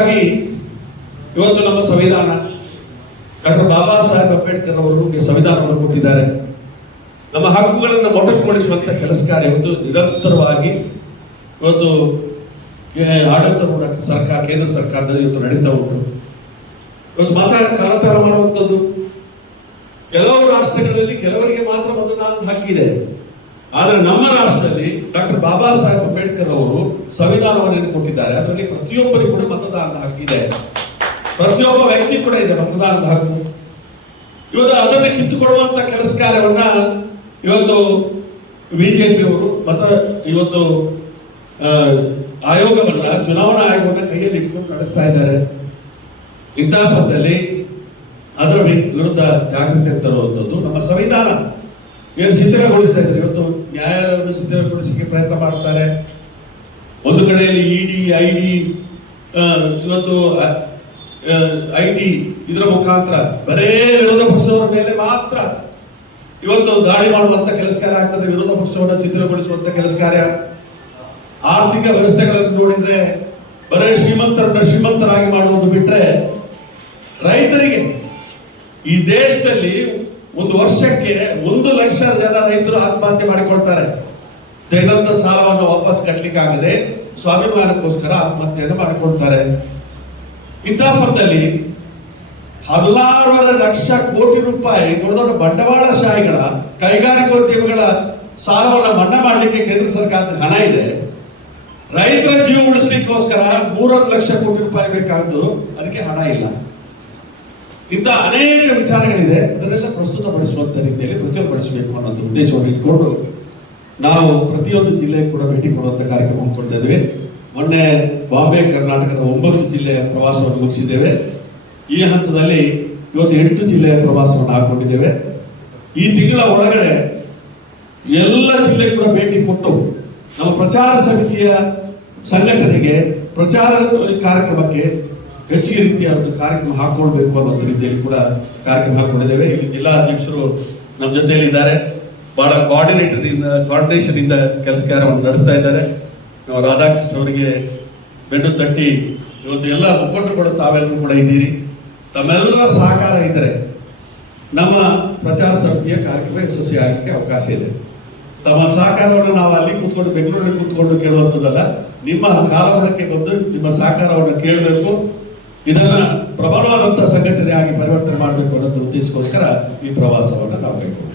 ಹಾಗಾಗಿ ಇವತ್ತು ನಮ್ಮ ಸಂವಿಧಾನ ಡಾಕ್ಟರ್ ಬಾಬಾ ಸಾಹೇಬ್ ಅಂಬೇಡ್ಕರ್ ಅವರು ಸಂವಿಧಾನವನ್ನು ಕೊಟ್ಟಿದ್ದಾರೆ. ನಮ್ಮ ಹಕ್ಕುಗಳನ್ನು ಮೊಟಕುಗೊಳಿಸುವಂತ ಕೆಲಸ ಕಾರ್ಯ ಇವತ್ತು ನಿರಂತರವಾಗಿ ಇವತ್ತು ಆಡಳಿತ ಸರ್ಕಾರ, ಕೇಂದ್ರ ಸರ್ಕಾರದಲ್ಲಿ ಇವತ್ತು ನಡೀತಾ ಉಂಟು. ಇವತ್ತು ಮತ ಕಾಲತಾರ ಮಾಡುವಂಥದ್ದು. ಕೆಲವು ರಾಷ್ಟ್ರಗಳಲ್ಲಿ ಕೆಲವರಿಗೆ ಮಾತ್ರ ಮತದಾನದ ಹಕ್ಕಿದೆ. ಆದರೆ ನಮ್ಮ ರಾಷ್ಟ್ರದಲ್ಲಿ ಡಾಕ್ಟರ್ ಬಾಬಾ ಸಾಹೇಬ್ ಅಂಬೇಡ್ಕರ್ ಅವರು ಸಂವಿಧಾನವನ್ನು ಕೊಟ್ಟಿದ್ದಾರೆ. ಅದರಲ್ಲಿ ಪ್ರತಿಯೊಬ್ಬರಿಗೂ ಕೂಡ ಮತದಾನದ ಹಕ್ಕಿದೆ ಪ್ರತಿಯೊಬ್ಬ ವ್ಯಕ್ತಿ ಕೂಡ ಇದೆ ಮತದಾನದ ಹಕ್ಕು. ಇವತ್ತು ಅದನ್ನು ಕಿತ್ತುಕೊಳ್ಳುವಂತ ಕೆಲಸ ಕಾರ್ಯವನ್ನ ಇವತ್ತು ಬಿಜೆಪಿಯವರು ಮತ ಇವತ್ತು ಆಯೋಗವನ್ನ, ಚುನಾವಣಾ ಆಯೋಗವನ್ನ ಕೈಯಲ್ಲಿ ಇಟ್ಕೊಂಡು ನಡೆಸ್ತಾ ಇದ್ದಾರೆ. ಇಂತಹ ಸಮಯದಲ್ಲಿ ಅದರ ವಿರುದ್ಧ ಜಾಗೃತಿ ತರುವಂಥದ್ದು ನಮ್ಮ ಸಂವಿಧಾನ. ಏನು ಶಿಥಿಲಗೊಳಿಸ್ತಾ ಇದ್ದಾರೆ ಇವತ್ತು? ಪ್ರಯತ್ನ ಮಾಡ್ತಾರೆ. ಒಂದು ಕಡೆಯಲ್ಲಿ ಇಡಿ ಐ ಡಿ ಇವತ್ತು ಐ ಟಿ ಇದರ ಮುಖಾಂತರ ಬರೇ ವಿರೋಧ ಪಕ್ಷದವರ ಮೇಲೆ ಮಾತ್ರ ಇವತ್ತು ದಾಳಿ ಮಾಡುವಂತ ಕೆಲಸ ಕಾರ್ಯ ಆಗ್ತದೆ, ವಿರೋಧ ಪಕ್ಷವನ್ನು ಶಿಥಿಲಗೊಳಿಸುವಂತ ಕೆಲಸ ಕಾರ್ಯ. ಆರ್ಥಿಕ ವ್ಯವಸ್ಥೆಗಳನ್ನು ನೋಡಿದ್ರೆ ಬರೇ ಶ್ರೀಮಂತರನ್ನ ಶ್ರೀಮಂತರಾಗಿ ಮಾಡುವುದು ಬಿಟ್ರೆ ರೈತರಿಗೆ ಈ ದೇಶದಲ್ಲಿ ಒಂದು ವರ್ಷಕ್ಕೆ ಒಂದು ಲಕ್ಷ ಜನ ರೈತರು ಆತ್ಮಹತ್ಯೆ ಮಾಡಿಕೊಳ್ತಾರೆ. ತೆಗೆದಂತ ಸಾಲವನ್ನು ವಾಪಸ್ ಕಟ್ಟಲಿಕ್ಕೆ ಆಗದೆ ಸ್ವಾಭಿಮಾನಕ್ಕೋಸ್ಕರ ಆತ್ಮಹತ್ಯೆಯನ್ನು ಮಾಡಿಕೊಳ್ತಾರೆ. ಇಂತಹ ಸಮಯದಲ್ಲಿ ಹದಿನಾರೂವರೆ ಲಕ್ಷ ಕೋಟಿ ರೂಪಾಯಿ ದೊಡ್ಡ ದೊಡ್ಡ ಬಂಡವಾಳಶಾಹಿಗಳ ಕೈಗಾರಿಕೋದ್ಯಮಿಗಳ ಸಾಲವನ್ನು ಮನ್ನಾ ಮಾಡಲಿಕ್ಕೆ ಕೇಂದ್ರ ಸರ್ಕಾರದ ಹಣ ಇದೆ. ರೈತರ ಜೀವ ಉಳಿಸಲಿಕ್ಕೋಸ್ಕರ ಮೂರರ ಲಕ್ಷ ಕೋಟಿ ರೂಪಾಯಿ ಬೇಕಾದ್ದು ಅದಕ್ಕೆ ಹಣ ಇಲ್ಲ. ಇಂಥ ಅನೇಕ ವಿಚಾರಗಳಿದೆ. ಅದನ್ನೆಲ್ಲ ಪ್ರಸ್ತುತಪಡಿಸುವಂತ ರೀತಿಯಲ್ಲಿ ಪ್ರಚುರಪಡಿಸಬೇಕು ಅನ್ನೋ ಉದ್ದೇಶವನ್ನು ಇಟ್ಕೊಂಡು ನಾವು ಪ್ರತಿಯೊಂದು ಜಿಲ್ಲೆ ಕೂಡ ಭೇಟಿ ಕೊಡುವಂತ ಕಾರ್ಯಕ್ರಮ ಹಮ್ಮಿಕೊಳ್ತಾ ಇದ್ದೇವೆ. ಮೊನ್ನೆ ಬಾಂಬೆ, ಕರ್ನಾಟಕದ ಒಂಬತ್ತು ಜಿಲ್ಲೆಯ ಪ್ರವಾಸವನ್ನು ಮುಗಿಸಿದ್ದೇವೆ. ಈ ಹಂತದಲ್ಲಿ ಇವತ್ತು ಎಂಟು ಜಿಲ್ಲೆಯ ಪ್ರವಾಸವನ್ನು ಹಾಕೊಂಡಿದ್ದೇವೆ. ಈ ತಿಂಗಳ ಒಳಗಡೆ ಎಲ್ಲ ಜಿಲ್ಲೆ ಕೂಡ ಭೇಟಿ ಕೊಟ್ಟು ನಮ್ಮ ಪ್ರಚಾರ ಸಮಿತಿಯ ಸಂಘಟನೆಗೆ ಪ್ರಚಾರ ಕಾರ್ಯಕ್ರಮಕ್ಕೆ ಹೆಚ್ಚಿಗೆ ರೀತಿಯ ಒಂದು ಕಾರ್ಯಕ್ರಮ ಹಾಕೊಳ್ಬೇಕು ಅನ್ನೋ ರೀತಿಯಲ್ಲಿ ಕೂಡ ಕಾರ್ಯಕ್ರಮ ಹಾಕೊಂಡಿದ್ದೇವೆ. ಇಲ್ಲಿ ಜಿಲ್ಲಾ ಅಧ್ಯಕ್ಷರು ನಮ್ಮ ಜೊತೆಯಲ್ಲಿ ಇದ್ದಾರೆ ಬಹಳ ಕೋಆರ್ಡಿನೇಟರ್ ಇಂದ ಕೋಆರ್ಡಿನೇಷನ್ ಇಂದ ಕೆಲಸ ಕಾರ್ಯವನ್ನು ನಡೆಸ್ತಾ ಇದ್ದಾರೆ. ನಾವು ರಾಧಾಕೃಷ್ಣ ಅವರಿಗೆ ಬೆನ್ನು ತಟ್ಟಿ, ಇವತ್ತು ಎಲ್ಲ ಕೂಡ ತಾವೆಲ್ಲರೂ ಕೂಡ ಇದ್ದೀರಿ. ತಮ್ಮೆಲ್ಲರ ಸಹಕಾರ ಇದ್ದರೆ ನಮ್ಮ ಪ್ರಚಾರ ಸಮಿತಿಯ ಕಾರ್ಯಕ್ರಮ ಯಶಸ್ವಿ ಆಗಲಿಕ್ಕೆ ಅವಕಾಶ ಇದೆ. ತಮ್ಮ ಸಹಕಾರವನ್ನು ನಾವು ಅಲ್ಲಿ ಕೂತ್ಕೊಂಡು, ಬೆಂಗಳೂರಲ್ಲಿ ಕೂತ್ಕೊಂಡು ಕೇಳುವಂಥದ್ದಲ್ಲ, ನಿಮ್ಮ ಕಾಲಗುಣಕ್ಕೆ ಬಂದು ನಿಮ್ಮ ಸಹಕಾರವನ್ನು ಕೇಳಬೇಕು. ಇದನ್ನ ಪ್ರಬಲವಾದಂಥ ಸಂಘಟನೆ ಆಗಿ ಪರಿವರ್ತನೆ ಮಾಡಬೇಕು ಅನ್ನೋ ಉದ್ದೇಶಕ್ಕೋಸ್ಕರ ಈ ಪ್ರವಾಸವನ್ನು ನಾವು ಕೈಗೊಂಡು